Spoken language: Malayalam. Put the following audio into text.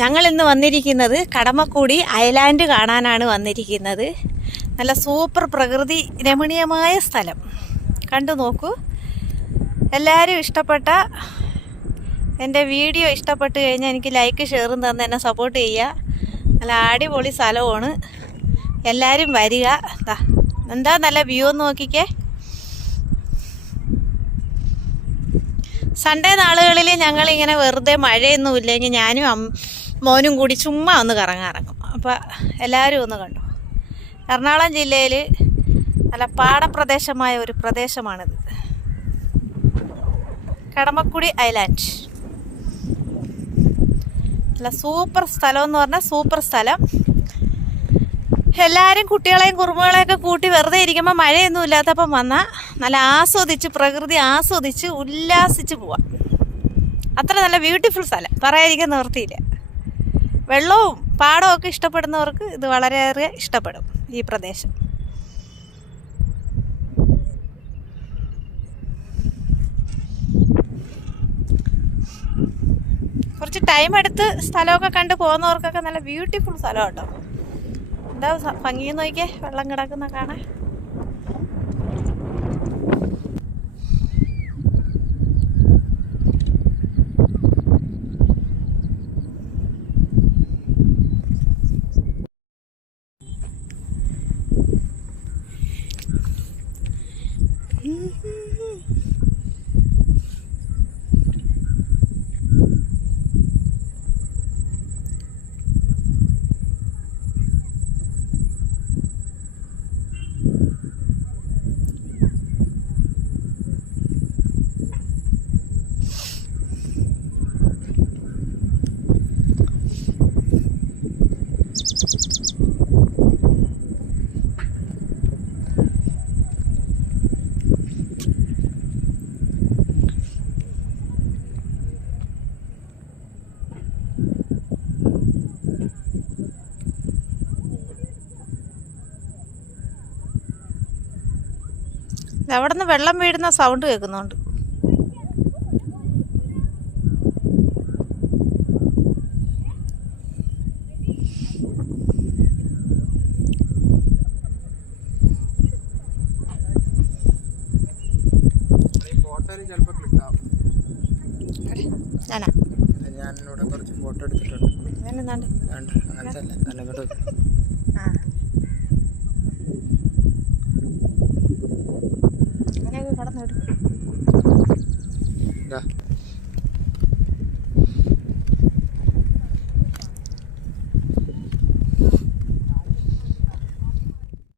ഞങ്ങളിന്ന് വന്നിരിക്കുന്നത് കടമക്കുടി ഐലാൻഡ് കാണാനാണ് വന്നിരിക്കുന്നത്. നല്ല സൂപ്പർ പ്രകൃതി രമണീയമായ സ്ഥലം കണ്ടു നോക്കൂ. എല്ലാവരും ഇഷ്ടപ്പെട്ട എൻ്റെ വീഡിയോ ഇഷ്ടപ്പെട്ട് കഴിഞ്ഞാൽ എനിക്ക് ലൈക്ക് ഷെയറും തന്ന് എന്നെ സപ്പോർട്ട് ചെയ്യുക. നല്ല അടിപൊളി സ്ഥലമാണ്, എല്ലാവരും വരിക. എന്താ നല്ല വ്യൂ ഒന്ന് നോക്കിക്കേ. സൺഡേ നാളുകളിൽ ഞങ്ങളിങ്ങനെ വെറുതെ മഴയൊന്നും ഇല്ലെങ്കിൽ ഞാനും മോനും കൂടി ചുമ്മാ ഒന്ന് കറങ്ങാറങ്ങും. അപ്പോൾ എല്ലാവരും ഒന്ന് കണ്ടു. എറണാകുളം ജില്ലയിൽ നല്ല പാടപ്രദേശമായ ഒരു പ്രദേശമാണിത്, കടമക്കുടി ഐലാൻഡ്. നല്ല സൂപ്പർ സ്ഥലം എന്ന് പറഞ്ഞാൽ സൂപ്പർ സ്ഥലം. എല്ലാവരും കുട്ടികളെയും കുറുമ്പുകളെയൊക്കെ കൂട്ടി വെറുതെ ഇരിക്കുമ്പോൾ മഴയൊന്നും ഇല്ലാത്തപ്പം വന്നാൽ നല്ല ആസ്വദിച്ച് പ്രകൃതി ആസ്വദിച്ച് ഉല്ലാസിച്ച് പോവാം. അത്ര നല്ല ബ്യൂട്ടിഫുൾ സ്ഥലം, പറയാതിരിക്കാൻ നിവൃത്തിയില്ല. വെള്ളവും പാടവും ഒക്കെ ഇഷ്ടപ്പെടുന്നവർക്ക് ഇത് വളരെയേറെ ഇഷ്ടപ്പെടും ഈ പ്രദേശം. കുറച്ച് ടൈം എടുത്ത് സ്ഥലമൊക്കെ കണ്ട് പോകുന്നവർക്കൊക്കെ നല്ല ബ്യൂട്ടിഫുൾ സ്ഥലം കേട്ടോ. എന്താ ഭംഗിയെന്ന് നോക്കിയേ, വെള്ളം കിടക്കുന്ന കാണാൻ. അവിടെ നിന്ന് വെള്ളം വീഴുന്ന സൗണ്ട് കേൾക്കുന്നുണ്ട്. ഞാനിവിടെ കുറച്ച് ഫോട്ടോ എടുത്തിട്ടുണ്ട്. അങ്ങനത്തെ അല്ല, നല്ല ഇങ്ങോട്ട് അങ്ങനെയൊക്കെ കടന്നെടുക്കും.